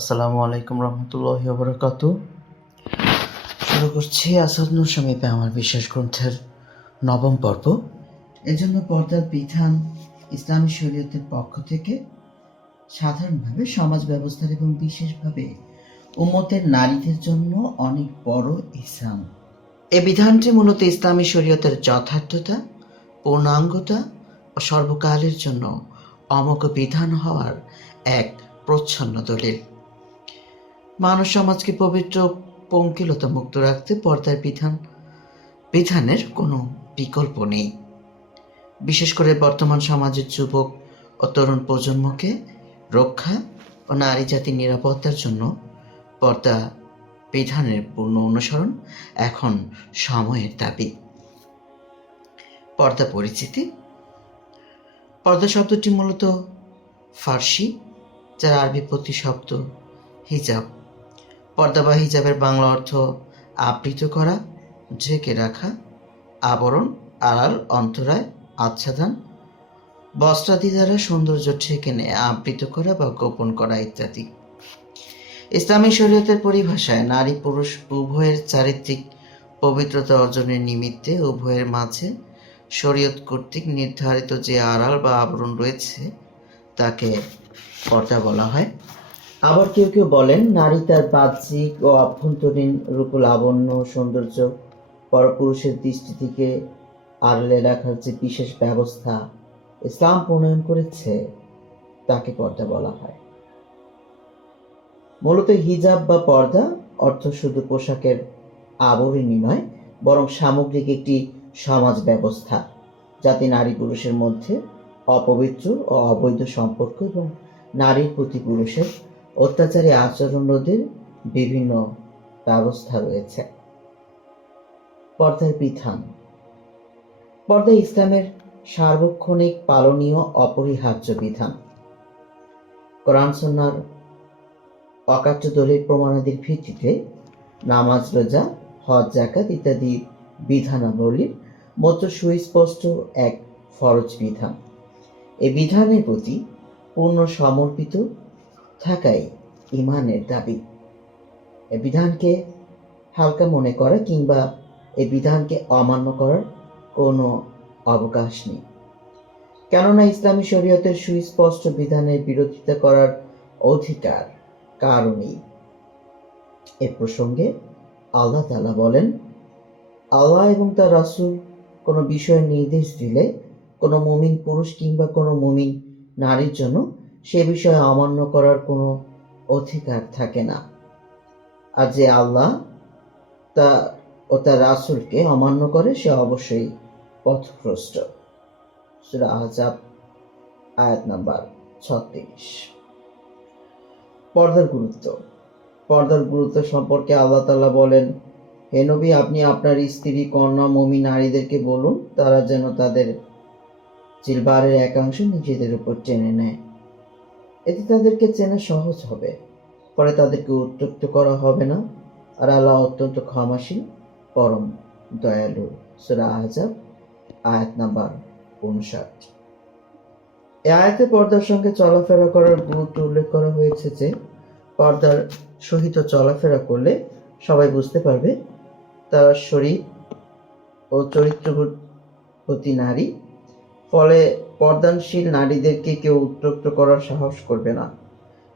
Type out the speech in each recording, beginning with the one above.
আসসালামু আলাইকুম রহমতুল্লাহ বরকাত শুরু করছি আসাদ নূর সমীপে আমার বিশেষ গ্রন্থের নবম পর্ব। এজন্য পর্দার বিধান ইসলামী শরীয়তের পক্ষ থেকে সাধারণভাবে সমাজ ব্যবস্থার এবং বিশেষভাবে উম্মতের নারীদের জন্য অনেক বড় ইসলাম। এ বিধানটি মূলত ইসলামী শরীয়তের যথার্থতা, পূর্ণাঙ্গতা ও সর্বকালের জন্য অমোঘ বিধান হওয়ার এক প্রচ্ছন্ন দলিল। মানব সমাজকে পবিত্র পঙ্কিলতা মুক্ত রাখতে পর্দার বিধান, বিধানের কোনো বিকল্প নেই। বিশেষ করে বর্তমান সমাজের যুবক ও তরুণ প্রজন্মকে রক্ষা ও নারী জাতির নিরাপত্তার জন্য পর্দা বিধানের পূর্ণ অনুসরণ এখন সময়ের দাবি। পর্দা পরিচিতি। পর্দা শব্দটি মূলত ফার্সি, যার আরবি প্রতি শব্দ হিজাব। পর্দা বা হিজাবের বাংলা অর্থ আবৃত করা, ঢেকে রাখা, আবরণ, আড়াল, অন্তরায় আচ্ছাদন বস্ত্রাদি দ্বারা সৌন্দর্য ঢেকে নেয়, আবৃত করা বা গোপন করা ইত্যাদি। ইসলামী শরীয়তের পরিভাষায় নারী পুরুষ উভয়ের চারিত্রিক পবিত্রতা অর্জনের নিমিত্তে উভয়ের মাঝে শরীয়ত কর্তৃক নির্ধারিত যে আড়াল বা আবরণ রয়েছে, তাকে পর্দা বলা হয়। আবার কেউ কেউ বলেন, নারী তার বাহ্যিক ও অভ্যন্তরীণ রূপ লাবণ্য সৌন্দর্য পরপুরুষের দৃষ্টি থেকে আড়ালে রাখার যে বিশেষ ব্যবস্থা ইসলাম প্রণয়ন করেছে, তাকে পর্দা বলা হয়। মূলত হিজাব বা পর্দা অর্থ শুধু পোশাকের আবরণই নয়, বরং সামগ্রিক একটি সমাজ ব্যবস্থা, যাতে নারী পুরুষের মধ্যে অপবিত্র ও অবৈধ সম্পর্ক এবং নারীর প্রতি পুরুষের অত্যাচারী আচরণ রোধের বিভিন্ন ব্যবস্থা রয়েছে। পর্দার বিধান। পর্দা ইসলামের সার্বক্ষণিক পালনীয় অপরিহার্য বিধান। কোরআন সন্ন্যার দলিল প্রমাণাদির ভিত্তিতে নামাজ, রোজা, হজ জাকাত ইত্যাদি বিধানাবলীর মতো সুস্পষ্ট এক ফরজ বিধান। এই বিধানের প্রতি পূর্ণ সমর্পিত থাকাই ইমানের দাবি। এ বিধানকে হালকা মনে করা কিংবা এই বিধানকে অমান্য করার কোনো অবকাশ নেই। কেননা ইসলামী শরীয়তের সুস্পষ্ট বিধানের বিরোধিতা করার অধিকার কারণেই। এ প্রসঙ্গে আল্লাহ তালা বলেন, আল্লাহ এবং তার রাসূল কোনো বিষয়ে নির্দেশ দিলে কোনো মুমিন পুরুষ কিংবা কোনো মমিন নারীর জন্য সে বিষয়ে অমান্য করার কোনো অধিকার থাকে না। আর যে আল্লাহ তা ও তার রাসূলকে অমান্য করে, সে অবশ্যই পথভ্রষ্ট। আহজাব, আয়াত নাম্বার ছত্রিশ। পর্দার গুরুত্ব। পর্দার গুরুত্ব সম্পর্কে আল্লাহ তাআলা বলেন, হে নবী, আপনি আপনার স্ত্রী, কন্যা মমি নারীদেরকে বলুন, তারা যেন তাদের জিলবারের একাংশ নিজেদের উপর টেনে নেয়। এতে তাদেরকে চেনা সহজ হবে। পরে তাদেরকে উত্তক্ত করা হবে না। আর আল্লাহ অত্যন্ত ক্ষমাশীল, পরম দয়ালু। সুরা আহজাব, আয়াত নাম্বার উনষাট। এ আয়াতে পর্দার সঙ্গে চলাফেরা করার গুরুত্ব উল্লেখ করা হয়েছে যে, পর্দার সহিত চলাফেরা করলে সবাই বুঝতে পারবে, তারা শরীর ও চরিত্রবতী নারী। ফলে পর্দানশীল নারীদেরকে কেউ উত্তক্ত করার সাহস করবে না।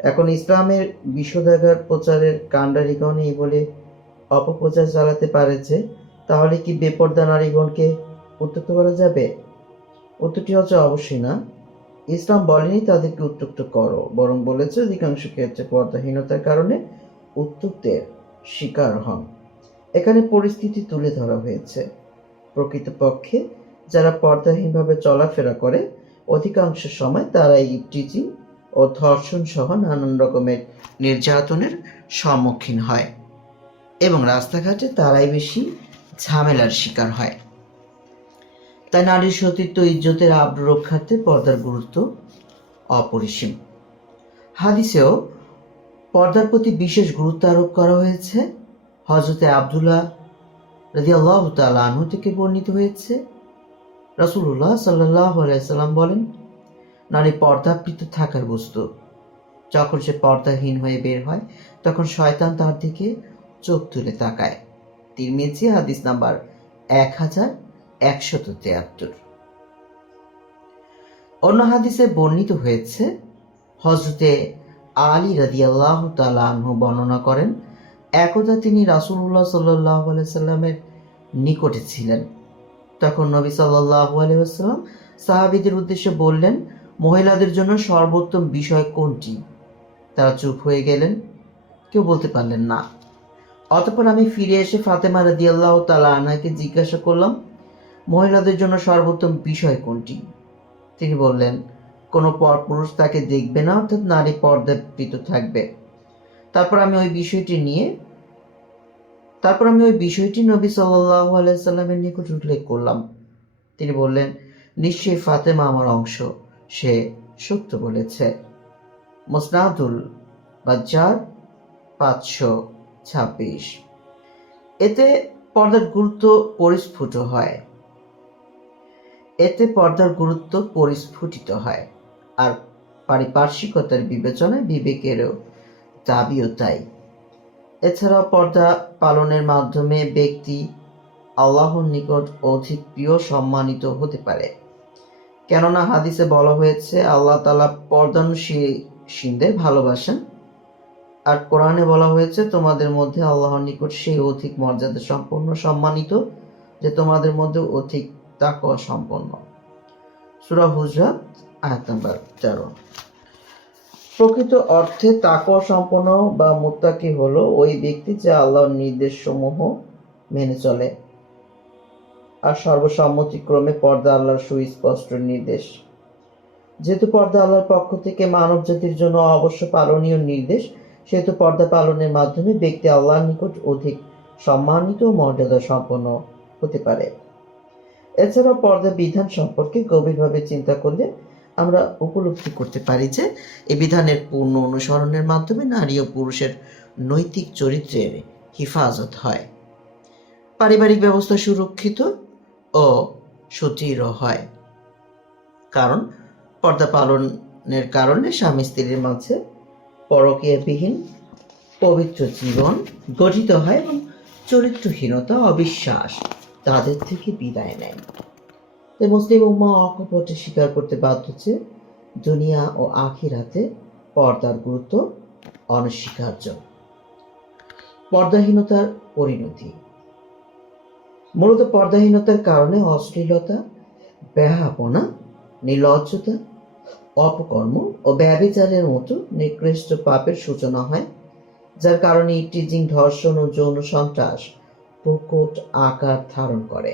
এখন ইসলামের বিষোদাগার প্রচারের কাণ্ডারিগণ এই বলে অপপ্রচার চালাতে পারেছে তাহলে কি বেপর্দা নারীগণকে উত্তক্ত করা যাবে? উত্তরটি হচ্ছে অবশ্যই না। ইসলাম বলেনি তাদেরকে উত্তক্ত করো, বরং বলেছে অধিকাংশ ক্ষেত্রে পর্দাহীনতার কারণে উত্তক্তের শিকার হন। এখানে পরিস্থিতি তুলে ধরা হয়েছে। প্রকৃতপক্ষে যারা পর্দাহীনভাবে চলাফেরা করে, অধিকাংশ সময় তারা ইপটিজিং ও ধর্ষণ সহ নানান রকমের নির্যাতনের সম্মুখীন হয় এবং রাস্তাঘাটে তারাই বেশি ঝামেলার শিকার হয়। তাই নারীর সতীত্ব, ইজ্জতের আব্র রক্ষার্থে পর্দার গুরুত্ব অপরিসীম। হাদিসেও পর্দার প্রতি বিশেষ গুরুত্ব আরোপ করা হয়েছে। হজরতে আবদুল্লাহ রাজি আল্লাহ আনহু থেকে বর্ণিত হয়েছে রাসুল্লাহ সাল্লাহ আলাইসাল্লাম বলেন, নারী পর্দাবৃত থাকার বস্তু। যখন সে পর্দাহীন হয়ে বের হয়, তখন শয়তান তার দিকে চোখ তুলে তাকায়। তিরমিজি হাদিস নাম্বার এক হাজার একশত তিয়াত্তর। অন্য হাদিসে বর্ণিত হয়েছে হজরতে আলী রাদিয়াল্লাহ তালাহু বর্ণনা করেন, একদা তিনি রাসুল্লাহ সাল্লাহ সাল্লামের নিকটে ছিলেন। তখন নবী সাল্লাহ আলাইসাল্লাম সাহাবিদের উদ্দেশ্যে বললেন, মহিলাদের জন্য সর্বোত্তম বিষয় কোনটি? তারা চুপ হয়ে গেলেন। কেউ বলতে পারলেন না। অতপর আমি ফিরে এসে ফাতেমা রাদিয়াল্লাহ তালা আনাকে জিজ্ঞাসা করলাম, মহিলাদের জন্য সর্বোত্তম বিষয় কোনটি? তিনি বললেন, কোনো পরপুরুষ তাকে দেখবে না, অর্থাৎ নারী পর্দাকৃত থাকবে। তারপর আমি ওই বিষয়টি নিয়ে তারপর আমি ওই বিষয়টি নবী সাল্লাহ আলাইসাল্লামের নিকট উল্লেখ করলাম। তিনি বললেন, নিশ্চয়ই ফাতেমা আমার অংশ, সে সত্য বলেছে। মোসনাদুল বাজার পাঁচশো ছাব্বিশ। এতে পর্দার গুরুত্ব পরিস্ফুট হয়। এতে পর্দার গুরুত্ব পরিস্ফুটিত হয় আর পারিপার্শ্বিকতার বিবেচনায় বিবেকেরও দাবিও তাই। এছাড়াও পর্দা পালনের মাধ্যমে ব্যক্তি আল্লাহর নিকট অধিক প্রিয়, সম্মানিত হতে পারে। কেননা হাদিসে বলা হয়েছে, আল্লাহ তালা পর্দানুশীলদের ভালোবাসেন। আর কোরআনে বলা হয়েছে, তোমাদের মধ্যে আল্লাহর নিকট সেই অধিক মর্যাদা সম্পন্ন, সম্মানিত, যে তোমাদের মধ্যে অধিক তাকওয়া সম্পন্ন। সুরা হুজরাত, আয়াত নাম্বার তেরো। প্রকৃত অর্থে তাকওয়া সম্পন্ন বা মুত্তাকি হলো ওই ব্যক্তি যে আল্লাহর নির্দেশ সমূহ মেনে চলে। আর সর্বসম্মতিক্রমে পর্দা আল্লাহর সুস্পষ্ট নির্দেশ। যেহেতু পর্দা আল্লাহর পক্ষ থেকে মানব জাতির জন্য অবশ্য পালনীয় নির্দেশ, সেহেতু পর্দা পালনের মাধ্যমে ব্যক্তি আল্লাহর নিকট অধিক সম্মানিত ও মর্যাদা সম্পন্ন হতে পারে। এছাড়াও পর্দা বিধান সম্পর্কে গভীরভাবে চিন্তা করলে আমরা উপলব্ধি করতে পারি যে এই বিধানের পূর্ণ অনুসরণের মাধ্যমে নারী ও পুরুষের নৈতিক চরিত্রের হিফাজত হয়। পারিবারিক ব্যবস্থা সুরক্ষিত ও সুদৃঢ় হয়। কারণ পর্দা পালনের কারণে স্বামী স্ত্রীর মাঝে পরকীয়াবিহীন পবিত্র জীবন গঠিত হয় এবং চরিত্রহীনতা, অবিশ্বাস তাদের থেকে বিদায় নেয়। তাই মুসলিম উম্মা অকপটে স্বীকার করতে বাধ্য যে দুনিয়া ও আখিরাতে পর্দার গুরুত্ব অনস্বীকার্য। পর্দাহীনতার পরিণতি। মূলত পর্দাহীনতার কারণে অশ্লীলতা ব্যাহাপনা নির্লজ্জতা, অপকর্ম ও ব্যবিচারের মতো নিকৃষ্ট পাপের সূচনা হয়, যার কারণে টিজিং ধর্ষণ ও যৌন সন্ত্রাস প্রকট আকার ধারণ করে।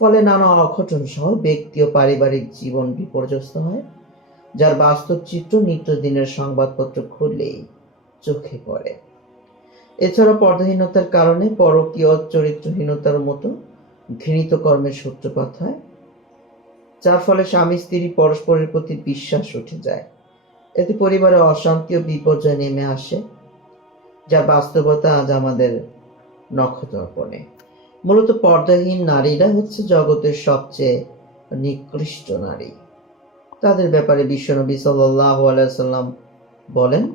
ফলে নানা অঘটন সহ ব্যক্তি ও পারিবারিক জীবন বিপর্যস্ত হয়, যার বাস্তব চিত্র নিত্যদিনের সংবাদপত্র খুললেই চোখে পড়ে। এছাড়া পর্দাহীনতার কারণে পরকীয় চরিত্রহীনতার মতো ঘৃণিত কর্মের সূত্রপাত হয়, যার ফলে স্বামী স্ত্রী পরস্পরের প্রতি বিশ্বাস উঠে যায়। এতে পরিবারে অশান্তি ও বিপর্যয় নেমে আসে, যা বাস্তবতা আজ আমাদের নক্ষত্রপণে মূলত পর্দাহীন নারীরা হচ্ছে জগতের সবচেয়ে নিকৃষ্ট নারী। তাদের ব্যাপারে বিশ্বনবী আলাইসাল্লাম বলেন,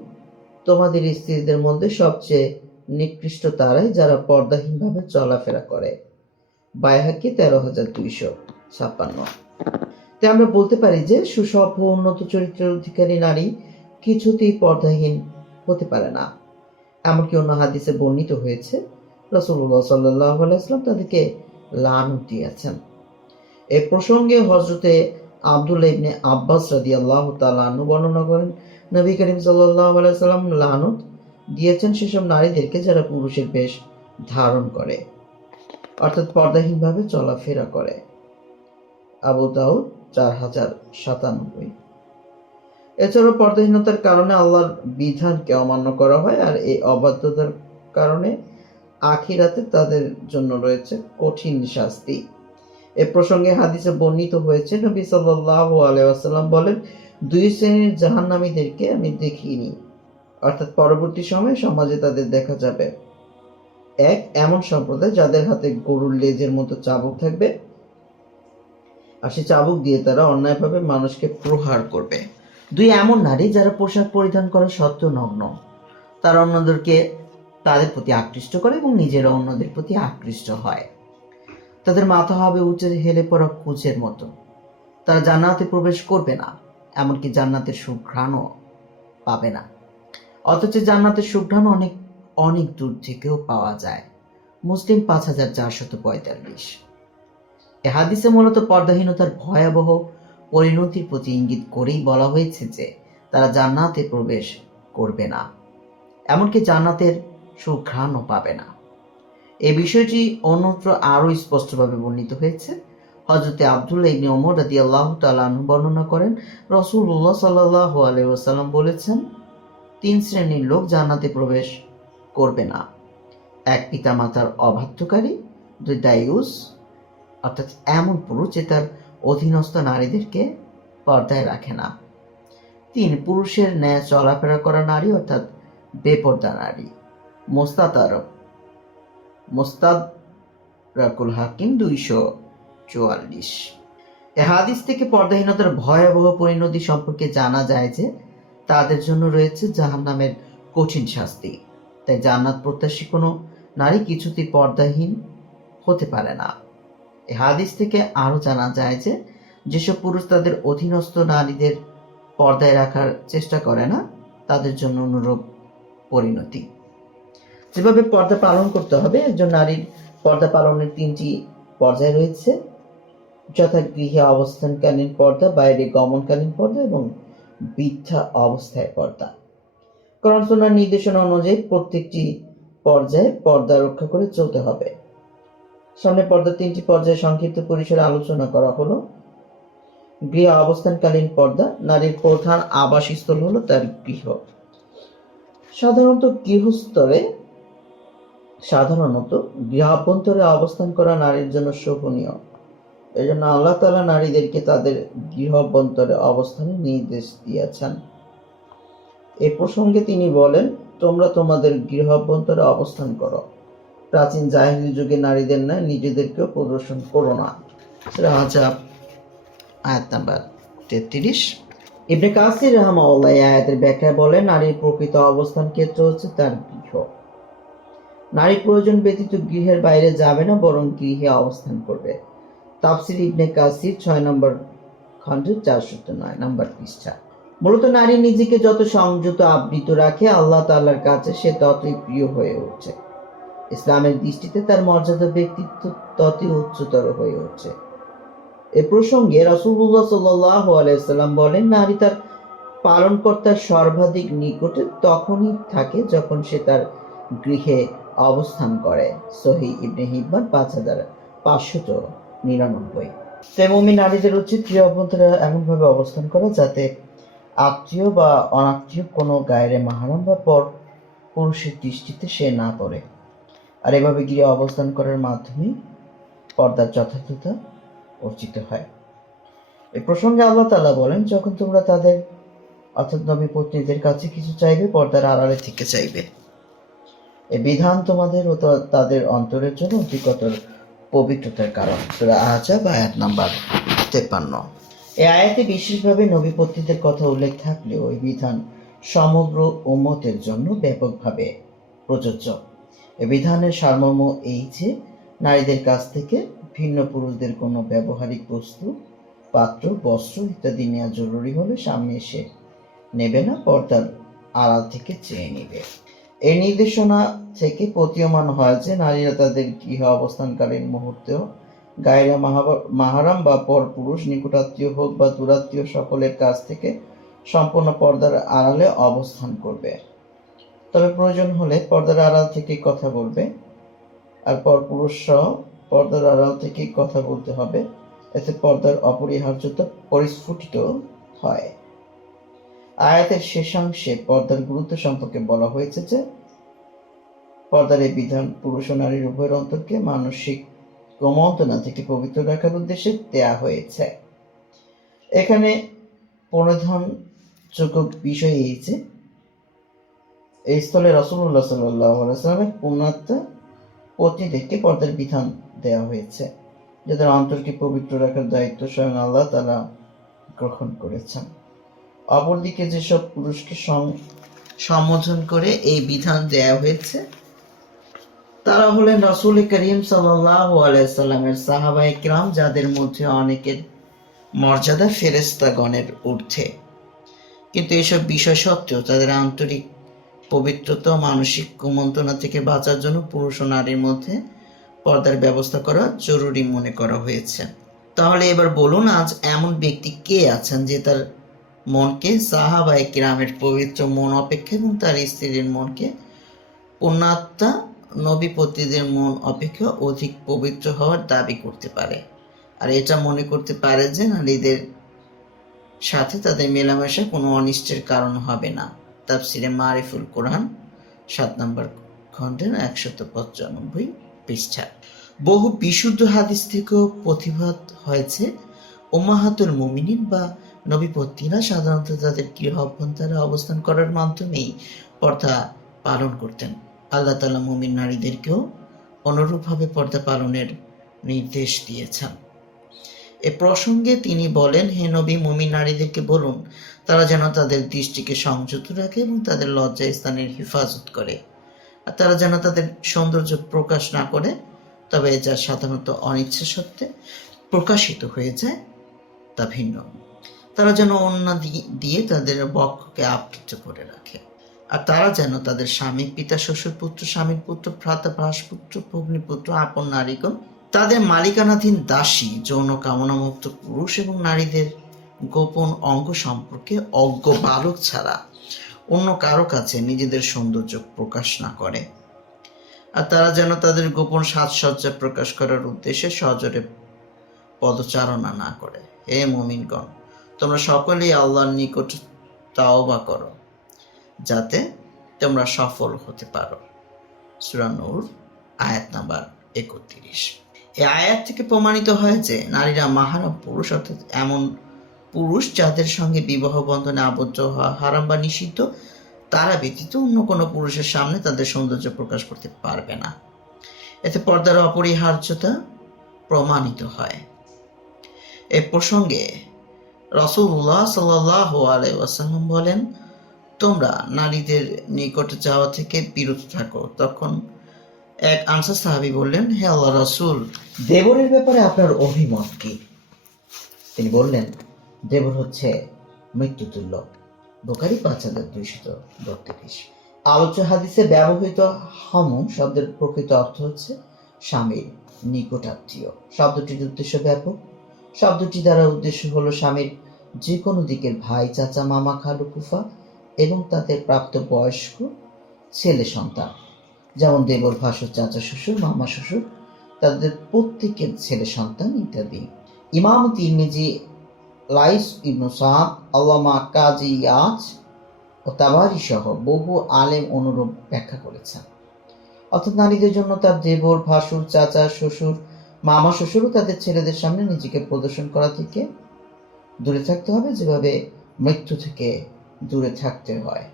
তোমাদের স্ত্রীদের মধ্যে সবচেয়ে নিকৃষ্ট তারাই যারা পর্দাহীনভাবে চলাফেরা করে। বায়াহাকি তেরো হাজার দুইশো ছাপ্পান্ন। তাই আমরা বলতে পারি যে, সুসভ্য উন্নত চরিত্রের অধিকারী নারী কিছুতেই পর্দাহীন হতে পারে না। এমনকি অন্য হাদিসে বর্ণিত হয়েছে রসুল্লাহ সাল্লাহ আলাইসলাম তাদেরকে লানত দিয়েছেন। এ প্রসঙ্গে হজরতে আবদুল্লাহ ইবনে আব্বাস আল্লাহ তালু বর্ণনা করেন, নবী করিম সাল্লাহ আলাইসাল্লাম দিয়েছেন সেসব নারীদেরকে যারা পুরুষের বেশ ধারণ করে, অর্থাৎ পর্দাহীনভাবে চলাফেরা করে। আবু দাউদ চার হাজার সাতানব্বই। এছাড়াও পর্দাহীনতার কারণে আল্লাহর বিধানকে অমান্য করা হয় আর এই অবাধ্যতার কারণে আখিরাতে তাদের জন্য রয়েছে কঠিন শাস্তি। এ প্রসঙ্গে হাদিসে বর্ণিত হয়েছে, নবী সাল্লাহ আলাইসাল্লাম বলেন, দুই শ্রেণির জাহান্নামীদেরকে আমি দেখিনি। অর্থাৎ পরবর্তী সময়ে সমাজে তাদের দেখা যাবে। এক, এমন সম্প্রদায় যাদের হাতে গরুর লেজের মতো চাবুক থাকবে আর সে চাবুক দিয়ে তারা অন্যায়ভাবে মানুষকে প্রহার করবে। দুই, এমন নারী যারা পোশাক পরিধান করা সত্ত্বেও নগ্ন। তারা অন্যদেরকে তাদের প্রতি আকৃষ্ট করে এবং নিজেরা অন্যদের প্রতি আকৃষ্ট হয়। তাদের মাথা হবে উঁচে, হেলে পড়া কুচের মতো। তারা জান্নাতে প্রবেশ করবে না, এমনকি জান্নাতের সুঘ্রাণও পাবে না। অথচ জান্নাতের সুঘ্রাণ অনেক অনেক দূর থেকেও পাওয়া যায়। মুসলিম পাঁচ হাজার চারশত পঁয়তাল্লিশ। এ হাদিসে মূলত পর্দাহীনতার ভয়াবহ পরিণতির প্রতি ইঙ্গিত করেই বলা হয়েছে যে, তারা জান্নাতে প্রবেশ করবে না। এমনকি জান্নাতের সুঘ্রাণও পাবে না। এ বিষয়টি অন্যত্র আরও স্পষ্টভাবে বর্ণিত হয়েছে। হজরতে আবদুল্লাহ ইবনে ওমর রাদি আল্লাহ তালাহু বর্ণনা করেন রসুল্লাহ সাল্লাহ আলহাম বলেছেন, তিন শ্রেণির লোক জান্নাতে প্রবেশ করবে না। এক পিতা মাতার অবাধ্যকারী, দুই দায়ুস, অর্থাৎ এমন পুরুষ যে তার অধীনস্থ নারীদেরকে পর্দায় রাখে না। তিন পুরুষের ন্যায় চলাফেরা করা নারী, অর্থাৎ বেপর্দা নারী। মোস্তাতার মোস্তাদ রাকুল হাকিম দুইশো চুয়াল্লিশ। এ হাদিস থেকে পর্দাহীনতার ভয়াবহ পরিণতি সম্পর্কে জানা যায় যে, তাদের জন্য রয়েছে জাহান্নামের কঠিন শাস্তি। তাই জান্নাত প্রত্যাশী কোনো নারী কিছুতেই পর্দাহীন হতে পারে না। এ হাদিস থেকে আরও জানা যায় যে, যেসব পুরুষ তাদের অধীনস্থ নারীদের পর্দায় রাখার চেষ্টা করে না, তাদের জন্য অনুরূপ পরিণতি। যেভাবে পর্দা পালন করতে হবে একজন নারীর পর্দা পালনের তিনটি পর্যায় রয়েছে। যথা গৃহে অবস্থানকালীন পর্দা, বাইরে গমনকালীন পর্দা এবং বৃদ্ধা অবস্থায় পর্দা। করণ সুন্নাহর নির্দেশনা অনুযায়ী প্রত্যেকটি পর্যায়ে পর্দা রক্ষা করে চলতে হবে। সামনে পর্দা তিনটি পর্যায়ে সংক্ষিপ্ত পরিসরে আলোচনা করা হলো। গৃহ অবস্থানকালীন পর্দা, নারীর প্রধান আবাসস্থল হলো তার গৃহ। সাধারণত গৃহস্তরে সাধারণত গৃহাভ্যন্তরে অবস্থান করা নারীর জন্য শোভনীয়। এই জন্য আল্লাহ তালা নারীদেরকে তাদের গৃহাভ্যন্তরে অবস্থানের নির্দেশ দিয়েছেন। এ প্রসঙ্গে তিনি বলেন, তোমরা তোমাদের গৃহাভ্যন্তরে অবস্থান করো। প্রাচীন জাহিলি যুগে নারীদের ন্যায় নিজেদেরকেও প্রদর্শন করো না। আয়াত তেত্রিশ। ইবনে কাসির এই আয়াতের ব্যাখ্যায় বলেন, নারীর প্রকৃত অবস্থান ক্ষেত্র হচ্ছে তার গৃহ। নারী প্রয়োজন ব্যতীত গৃহের বাইরে যাবে না, বরং গৃহে অবস্থান করবে। তাফসির ইবনে কাসির ছয় নম্বর খণ্ডের চারশো নয় নম্বর পৃষ্ঠা। মূলত নারী নিজেকে যত সংযত আবৃত রাখে, আল্লাহ তাল্লার কাছে সে ততই প্রিয় হয়ে উঠছে। ইসলামের দৃষ্টিতে তার মর্যাদা ব্যক্তিত্ব ততই উচ্চতর হয়ে উঠছে। এ প্রসঙ্গে রসুল্লাহ সাল্লাহ আলাইসাল্লাম বলেন, নারী তার পালনকর্তার সর্বাধিক নিকটে তখনই থাকে যখন সে তার গৃহে অবস্থান করে। সহি ইবনে হিব্বান পাঁচ হাজার পাঁচশত নিরানব্বই। তেমনি নারীদের উচিত গৃহ অভ্যন্তরে এমনভাবে অবস্থান করা যাতে আত্মীয় বা অনাত্মীয় কোনো গায়ের মাহারাম বা পর পুরুষের দৃষ্টিতে সে না পড়ে। আর এভাবে গৃহে অবস্থান করার মাধ্যমে পর্দার যথার্থতা অর্জিত হয়। এই প্রসঙ্গে আল্লাহ তাআলা বলেন, যখন তোমরা তাদের অর্থাৎ নবী পত্নীদের কাছে কিছু চাইবে, পর্দার আড়ালে থেকে চাইবে। এ বিধান তোমাদের ও তাদের অন্তরের জন্য অধিকতর পবিত্রতার কারণ। সুরা আহজাব, আয়াত নাম্বার তেপান্ন এই আয়াতে বিশেষভাবে নবীপত্নীদের কথা উল্লেখ থাকলেও এই বিধান সমগ্র উম্মতের জন্য ব্যাপকভাবে প্রযোজ্য। এ বিধানের সারমর্ম এই যে, নারীদের কাছ থেকে ভিন্ন পুরুষদের কোনো ব্যবহারিক বস্তু, পাত্র, বস্ত্র ইত্যাদি নেওয়া জরুরি হলে সামনে এসে নেবে না, পর্দার আড়াল থেকে চেয়ে নেবে। এই নির্দেশনা থেকে প্রতীয়মান হয় যে নারীরা তাদের গৃহ অবস্থানকালীন মুহূর্তেও গায়রা মাহারাম বা পর পুরুষ নিকটাত্মীয় হোক বা দূরাত্মীয় সকলের কাছ থেকে সম্পূর্ণ পর্দার আড়ালে অবস্থান করবে। তবে প্রয়োজন হলে পর্দার আড়াল থেকে কথা বলবে আর পর পুরুষ সহ পর্দার আড়াল থেকে কথা বলতে হবে, এতে পর্দার অপরিহার্যতা পরিস্ফুটিত হয়। আয়াতের শেষাংশে পর্দার গুরুত্ব সম্পর্কে বলা হয়েছে যে, পর্দার এই বিধান পুরুষ ও নারীর উভয়ের অন্তরকে মানসিক ক্রমন্তনা থেকে পবিত্র রাখার উদ্দেশ্যে দেয়া হয়েছে। এখানে প্রণোধন যোগ্য বিষয় এই যে, এই স্থলে রসুল্লাহ সাল্লামের পূর্ণাত্মা পত্নীদেরকে পর্দার বিধান দেওয়া হয়েছে, যাদের অন্তরকে পবিত্র রাখার দায়িত্ব স্বয়ং আল্লাহ তারা গ্রহণ করেছেন। অপরদিকে যেসব পুরুষকে সম- সম্বোধন করে এই বিধান দেয়া হয়েছে, তারা হলেন রসুল করিম সাল্লাহ আলাইসাল্লামের সাহাবা ইকরাম, যাদের মধ্যে অনেকের মর্যাদা ফেরেস্তাগণের ঊর্ধ্বে। কিন্তু এসব বিষয় সত্ত্বেও তাদের আন্তরিক পবিত্রতা মানসিক কুমন্ত্রণা থেকে বাঁচার জন্য পুরুষ ও নারীর মধ্যে পর্দার ব্যবস্থা করা জরুরি মনে করা হয়েছে। তাহলে এবার বলুন, আজ এমন ব্যক্তি কে আছেন যে তার মনকে সাহাবাই কিরামের পবিত্র মন অপেক্ষা এবং তার স্ত্রীর মনকে পুণ্যাত্মা নবীপতিদের মন অপেক্ষা অধিক পবিত্র হওয়ার দাবি করতে পারে। আর এটা মনে করতে পারে যে নারীদের সাথে তাদের মেলামেশা কোনো অনিষ্টের কারণ হবে না। তাফসিরে মারিফুল কোরআন, সাত নম্বর খণ্ডের একশত পঁচানব্বই পৃষ্ঠা। বহু বিশুদ্ধ হাদিস থেকেও প্রতিভাত হয়েছে ওমাহাতুল মুমিনিন বা নবীপত্নীরা সাধারণত তাদের গৃহ অভ্যন্তরে অবস্থান করার মাধ্যমেই পর্দা পালন করতেন। আল্লাহ তালা মুমিন নারীদেরকেও অনুরূপভাবে পর্দা পালনের নির্দেশ দিয়েছেন। এ প্রসঙ্গে তিনি বলেন, হে নবী, মুমিন নারীদেরকে বলুন, তারা যেন তাদের দৃষ্টিকে সংযত রাখে এবং তাদের লজ্জা স্থানের হেফাজত করে। আর তারা যেন তাদের সৌন্দর্য প্রকাশ না করে, তবে যা সাধারণত অনিচ্ছা সত্ত্বে প্রকাশিত হয়ে যায় তা ভিন্ন। তারা যেন অন্য দিয়ে তাদের বক্ষকে আবৃত করে রাখে। আর তারা যেন তাদের স্বামী, পিতা, শ্বশুর পুত্র, স্বামীর পুত্র, ভ্রাতা, ভাসপুত্র, ভগ্নিপুত্র, আপন নারীগণ, তাদের মালিকানাধীন দাসী, যৌন কামনামুক্ত পুরুষ এবং নারীদের গোপন অঙ্গ সম্পর্কে অজ্ঞ বালক ছাড়া অন্য কারও কাছে নিজেদের সৌন্দর্য প্রকাশ না করে। আর তারা যেন তাদের গোপন সাজসজ্জা প্রকাশ করার উদ্দেশ্যে সজরে পদচারণা না করে। হে মুমিনগণ তোমরা সকলেই আল্লাহর নিকট তাওবা করো, যাতে তোমরা সফল হতে পারো। সূরা নূর, আয়াত নাম্বার একত্রিশ। এই আয়াত থেকে প্রমাণিত হয় যে নারীরা মাহারাম পুরুষ, অর্থাৎ এমন পুরুষ যাদের সঙ্গে বিবাহ বন্ধনে আবদ্ধ হওয়া হারাম বা নিষিদ্ধ, তারা ব্যতীত অন্য কোনো পুরুষের সামনে তাদের সৌন্দর্য প্রকাশ করতে পারবে না। এতে পর্দার অপরিহার্যতা প্রমাণিত হয়। এ প্রসঙ্গে রসুল্লাহ সাল্লাহ আলাই ওয়াসাল্লাম বলেন, তোমরা নারীদের নিকট যাওয়া থেকে বিরত থাকো। তখন এক আনসার সাহাবি বললেন, হে আল্লাহ রসুল, দেবরের ব্যাপারে আপনার অভিমত কি? তিনি বললেন, দেবর হচ্ছে মৃত্যুতুল্য। বোকারি পাঁচ হাজার দুইশত বত্রিশ। আলোচ্য হাদিসে ব্যবহৃত হামু শব্দের প্রকৃত অর্থ হচ্ছে স্বামীর নিকটাত্মীয়। শব্দটির উদ্দেশ্য ব্যাপক। শব্দটি দ্বারা উদ্দেশ্য হলো স্বামীর যে কোনো দিকের ভাই, চাচা, মামা খালু, ফুফা এবং তাদের প্রাপ্ত বয়স্ক ছেলে সন্তান। যেমন দেবর ভাসুর, চাচা শ্বশুর, মামা শ্বশুর, তাদের প্রত্যেকের ছেলে সন্তান ইত্যাদি। ইমাম তিরমিজি লাইস ইবনু সাদ, আল্লামা কাজী ইয়াজ ও তাবারি সহ বহু আলেম অনুরূপ ব্যাখ্যা করেছেন। অর্থাৎ নারীদের জন্য তার দেবর, ভাসুর, চাচা শ্বশুর, মামা শ্বশুরও তাদের ছেলেদের সামনে নিজেকে প্রদর্শন করা থেকে দূরে থাকতে হবে, যেভাবে মৃত্যু থেকে দূরে থাকতে হয়।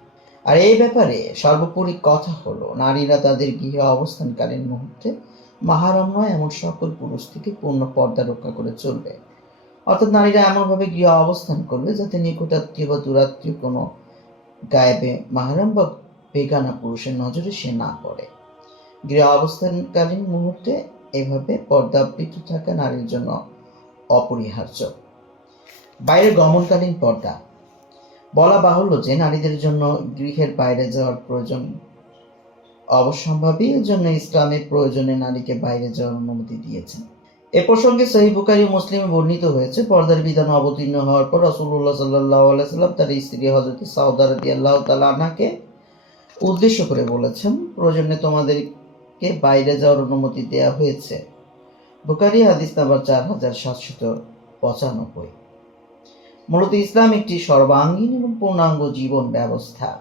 আর এই ব্যাপারে সর্বোপরি কথা হলো, নারীরা তাদের গৃহে অবস্থানকালীন মুহূর্তে মাহারাম নয়, এমন সকল পুরুষ থেকে পূর্ণ পর্দা রক্ষা করে চলবে। অর্থাৎ নারীরা এমনভাবে গৃহে অবস্থান করবে যাতে নিকটাত্মীয় বা দূরাত্মীয় কোনো গায়েবে মাহারাম বা বেগানা পুরুষের নজরে সে না পড়ে। গৃহ অবস্থানকালীন মুহূর্তে এভাবে পর্দাবৃত থাকা নারীর জন্য অপরিহার্য। বাইরে গমনকালীন পর্দা। বলা বাহুল্য যে নারীদের জন্য গৃহের বাইরে যাওয়ার প্রয়োজন অবশ্যম্ভাবী এর জন্য ইসলামের প্রয়োজনে নারীকে বাইরে যাওয়ার অনুমতি দিয়েছেন। এ প্রসঙ্গে সহি বুকারি মুসলিমে বর্ণিত হয়েছে, পর্দার বিধান অবতীর্ণ হওয়ার পর রসুল্লাহ সাল্লাহ আলাইসাল্লাম তার স্ত্রী হজরত সাউদার আল্লাহ তালাকে উদ্দেশ্য করে বলেছেন, প্রয়োজনে তোমাদেরকে বাইরে যাওয়ার অনুমতি দেয়া হয়েছে। বুকারি হাদিস নাম্বার চার হাজার সাতশত পঁচানব্বই। মূলত ইসলাম একটি সর্বাঙ্গীন এবং পূর্ণাঙ্গ জীবন ব্যবস্থা।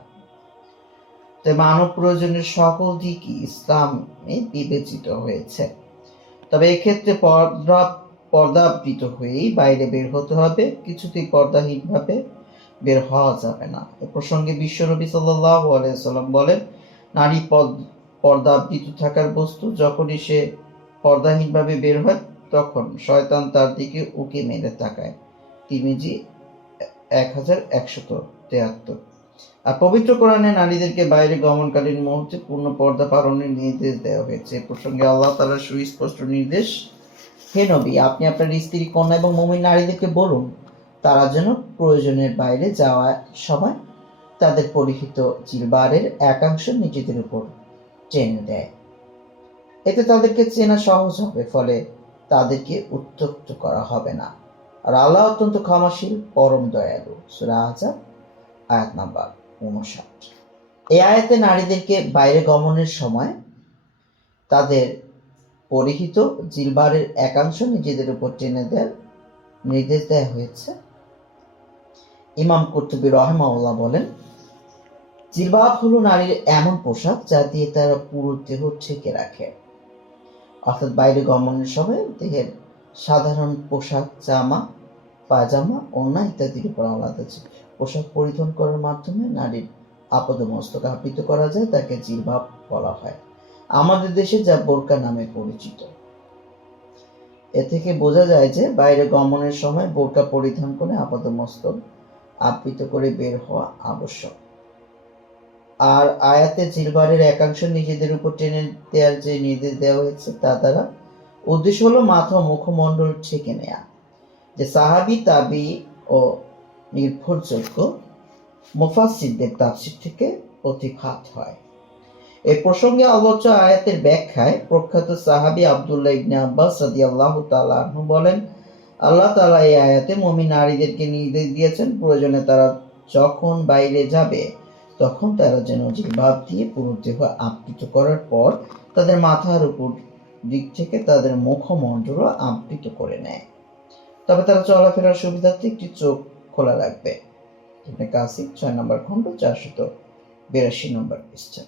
তাই মানব প্রয়োজনের সকল দিকই ইসলামে বিবেচিত হয়েছে। তবে এক্ষেত্রে পর্দা, পর্দাবৃত হয়েই বাইরে বের হতে হবে, কিছুতেই পর্দাহীনভাবে বের হওয়া যাবে না। এ প্রসঙ্গে বিশ্বনবী আলাইসাল্লাম বলেন, নারী পদ- পর্দাবৃত থাকার বস্তু যখনই সে পর্দাহীনভাবে বের হয়, তখন শয়তান তার দিকে উকি মেরে তাকায়। তিরমিজি এক হাজার একশত তেহাত্তর। আর পবিত্র কোরআনে নারীদেরকে বাইরে গমনকালীন মুহূর্তে পূর্ণ পর্দা পালনের নির্দেশ দেওয়া হয়েছে। প্রসঙ্গে আল্লাহ তালার সুস্পষ্ট নির্দেশ, হে নবী, আপনি আপনার স্ত্রী, কন্যা এবং মমিন নারীদেরকে বলুন, তারা যেন প্রয়োজনের বাইরে যাওয়ার সময় তাদের পরিহিত জিলবারের একাংশ নিজেদের উপর টেনে দেয়। এতে তাদেরকে চেনা সহজ হবে, ফলে তাদেরকে উত্তক্ত করা হবে না। আর আল্লাহ অত্যন্ত ক্ষমাশীল, পরম দয়ালু। সুরা আজাব আয়াত নাম্বার উনষাট এই আয়াতে নারীদেরকে বাইরে গমনের সময় তাদের পরিহিত জিলবারের একাংশ নিজেদের উপর টেনে দেওয়ার নির্দেশ দেওয়া হয়েছে। ইমাম কর্তুবী রহমাউল্লাহ বলেন, জিলবাব হলো নারীর এমন পোশাক যা দিয়ে তারা পুরো দেহ ঠেকে রাখে। অর্থাৎ বাইরে গমনের সময় দেহের সাধারণ পোশাক, জামা পায়জামা ওড়না ইত্যাদির উপর আলাদা যে- পোশাক পরিধান করার মাধ্যমে নারীর আপদ মস্তক আবৃত করা যায়, তাকে জিলবাব বলা হয়। আমাদের দেশে যা বোরকা নামে পরিচিত। এ থেকে বোঝা যায় যে, বাইরে গমনের সময় বোরকা পরিধান করে আপাত মস্তক আবৃত করে বের হওয়া আবশ্যক। আর আয়াতে জিলবারের একাংশ নিজেদের উপর টেনে দেওয়ার যে নির্দেশ দেওয়া হয়েছে, তা দ্বারা উদ্দেশ্য হলো মাথা মুখমণ্ডল ছেঁকে নেয়া। যে সাহাবি, তাবি ও নির্ভরযোগ্য মুফাসিদদের তাফসির থেকে প্রতিঘাত হয়। এই প্রসঙ্গে আলোচ্য আয়াতের ব্যাখ্যায় প্রখ্যাত সাহাবি আব্দুল্লাহ ইবনে আব্বাস রাদিয়াল্লাহু তাআলা আনহু বলেন, আল্লাহ তাআলা এই আয়াতে মুমিন নারীদেরকে নির্দেশ দিয়েছেন, প্রয়োজনে তারা যখন বাইরে যাবে, তখন তারা যেন জিলবাব দিয়ে পুরো দেহ আবৃত করার পর তাদের মাথার উপর দিক থেকে তাদের মুখমণ্ডল আবৃত করে নেয়। তবে তারা চলাফেরার সুবিধার্থে একটি চোখ খোলা রাখবে। ইবনে কাসিম ছয় নম্বর খণ্ড, চারশত বিরাশি নম্বর পৃষ্ঠা।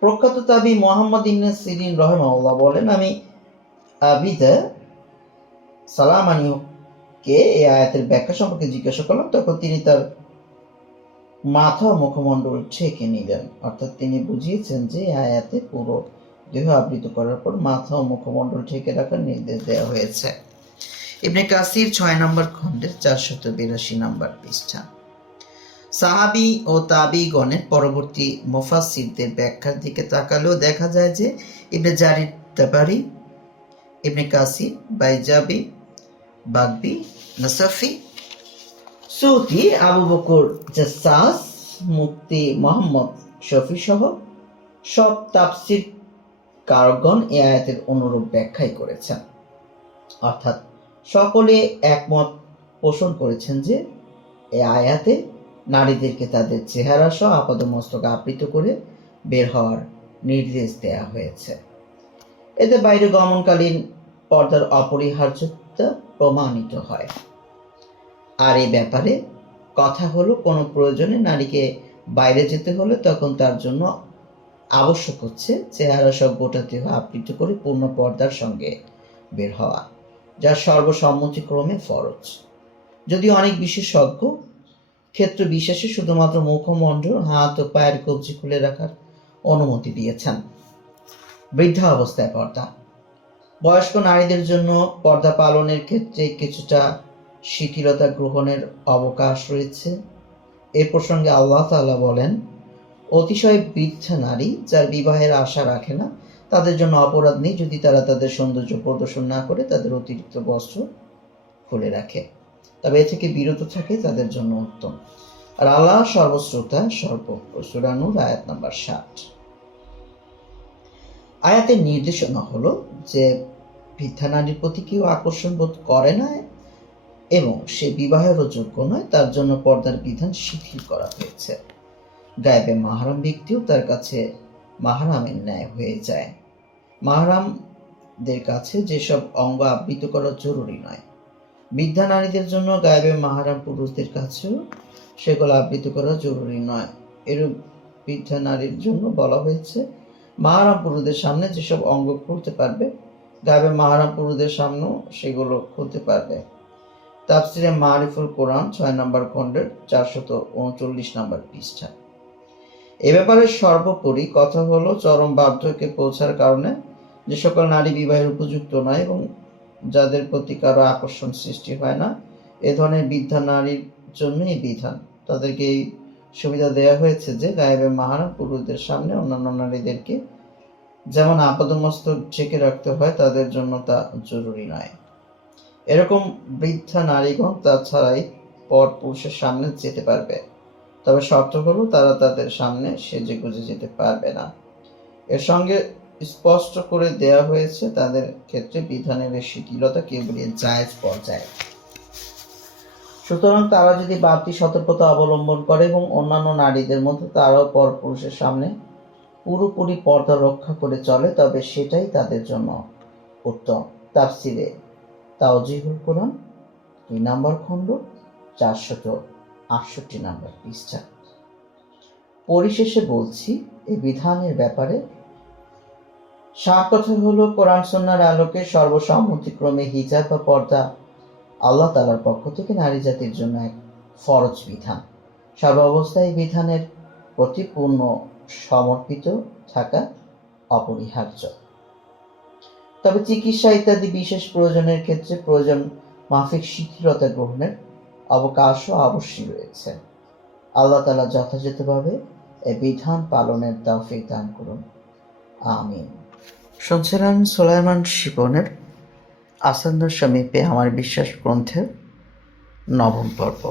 প্রখ্যাত তাবি মোহাম্মদ ইবনে সিরিন রহমাউল্লাহ বলেন, আমি আবিদা সালামানিকে এই আয়াতের ব্যাখ্যা সম্পর্কে জিজ্ঞাসা করলাম, তখন তিনি তার মাথা মুখমণ্ডল ছেঁকে নিলেন। অর্থাৎ তিনি বুঝিয়েছেন যে আয়াতে পুরো দেহ আবৃত করার পর মাথা ও মুখমণ্ডল ঢেকে রাখার নির্দেশ দেওয়া হয়েছে। ইবনে কাসির ছয় নম্বর খণ্ডের চারশত বিরাশি নম্বর পৃষ্ঠা। সাহাবি ও তাবিগণের পরবর্তী মুফাসসিরদের ব্যাখ্যার দিকে তাকালেও দেখা যায় যে ইবনে জারির তাবারি, ইবনে কাসির, বাইজাবি, বাগবি, নাসাফি সৌদি আবু বকর, জাসাস মুক্তি মোহাম্মদ শফি সহ সব তাফসির কারগণ এ আয়াতের অনুরূপ ব্যাখ্যাই করেছেন। অর্থাৎ সকলে একমত পোষণ করেছেন যে এ আয়াতে নারীদেরকে তাদের চেহারা সহ আপাদমস্তক আবৃত করে বের হওয়ার নির্দেশ দেয়া হয়েছে। এতে বাইরে গমনকালীন পর্দার অপরিহার্যতা প্রমাণিত হয়। আর এই ব্যাপারে কথা হলো, কোনো প্রয়োজনে নারীকে বাইরে যেতে হলে তখন তার জন্য আবশ্যক হচ্ছে চেহারা সব গোটা দেহ আবৃত করে পূর্ণ পর্দার সঙ্গে বের হওয়া। যা সর্বসম্মতিক্রমে ফরজ। যদিও অনেক বিশেষজ্ঞ ক্ষেত্র বিশেষে শুধুমাত্র মুখমণ্ডল, হাত ও পায়ের কবজি খুলে রাখার অনুমতি দিয়েছেন। বৃদ্ধা অবস্থায় পর্দা। বয়স্ক নারীদের জন্য পর্দা পালনের ক্ষেত্রে কিছুটা শিথিলতা গ্রহণের অবকাশ রয়েছে। এ প্রসঙ্গে আল্লাহ তাআলা বলেন, অতিশয় বৃদ্ধা নারী যার বিবাহের আশা রাখে না তাদের জন্য অপরাধ নেই, যদি তারা তাদের সৌন্দর্য প্রদর্শন না করে, তাদের অতিরিক্ত বস্ত্র খুলে রাখে। তবে এ থেকে বিরত থাকে তাদের জন্য উত্তম। আর আল্লাহ সর্বশ্রোতা সর্বজ্ঞ সুরানুর আয়াত নাম্বার ষাট আয়াতের নির্দেশনা হলো যে বৃদ্ধা নারীর প্রতি কেউ আকর্ষণ বোধ করে না এবং সে বিবাহেরও যোগ্য নয়, তার জন্য পর্দার বিধান শিথিল করা হয়েছে। গায়েবে মাহারাম ব্যক্তিও তার কাছে মাহারামের ন্যায় হয়ে যায়। মাহারামদের কাছে যেসব অঙ্গ আবৃত করা জরুরি নয়। বৃদ্ধা নারীদের জন্য গায়েবে মাহারাম পুরুষদের কাছেও সেগুলো আবৃত করা জরুরি নয়। এরূপ বৃদ্ধা নারীর জন্য বলা হয়েছে, মাহারাম পুরুষদের সামনে যেসব অঙ্গ খুলতে পারবে, গায়েবে মাহারাম পুরুষদের সামনেও সেগুলো খুলতে পারবে। তাফসিরে মারিফুল কোরআন ছয় নম্বর খণ্ডের চারশত উনচল্লিশ নম্বর পৃষ্ঠা। এ ব্যাপারে সর্বোপরি কথা হলো, চরম বার্ধক্যে পৌঁছার কারণে যে সকল নারী বিবাহের উপযুক্ত নয় এবং যাদের প্রতি কারও আকর্ষণ সৃষ্টি হয় না, এ ধরনের বৃদ্ধা নারীর জন্য এই বিধান। তাদেরকে এই সুবিধা দেওয়া হয়েছে যে গায়েবের মাহারা পুরুষদের সামনে অন্যান্য নারীদেরকে যেমন আপাদমস্তক ঢেকে রাখতে হয়, তাদের জন্য তা জরুরি নয়। এরকম বৃদ্ধা নারীগণ তাছাড়াই পর পুরুষের সামনে যেতে পারবে। তবে শর্ত হলো তারা তাদের সামনে সেজে গুজে যেতে পারবে না। এর সঙ্গে স্পষ্ট করে দেয়া হয়েছে তাদের ক্ষেত্রে বিধানের শিথিলতা কেবলই জায়েজ পর্যায়ে। সুতরাং তারা যদি বাড়তি সতর্কতা অবলম্বন করে এবং অন্যান্য নারীদের মধ্যে তারাও পর পুরুষের সামনে পুরোপুরি পর্দা রক্ষা করে চলে, তবে সেটাই তাদের জন্য উত্তম। তাফসিরে তাওজিহুল কোরআন, দুই নাম্বার খণ্ড, চারশত আটষট্টি নাম্বার পৃষ্ঠা। পরিশেষে বলছি, এই বিধানের ব্যাপারে সাত কথা হলো কোরআন সন্ন্যার আলোকে সর্বসম্মতিক্রমে হিজাব বা পর্দা আল্লাহ তালার পক্ষ থেকে নারী জাতির জন্য এক ফরজ বিধান। সর্বাবস্থায় বিধানের প্রতি পূর্ণ সমর্পিত থাকা অপরিহার্য। তবে চিকিৎসা ইত্যাদি বিশেষ প্রয়োজনের ক্ষেত্রে প্রয়োজন মাফিক শিথিলতা গ্রহণের অবকাশও অবশ্যই রয়েছে। আল্লাহ তালা যথাযথভাবে এই বিধান পালনের তৌফিক দান করুন। আমিন। শুনছিলেন সোলাইমান শিবনের আসান্দ সমীপে আমার বিশ্বাস গ্রন্থের নবম পর্ব।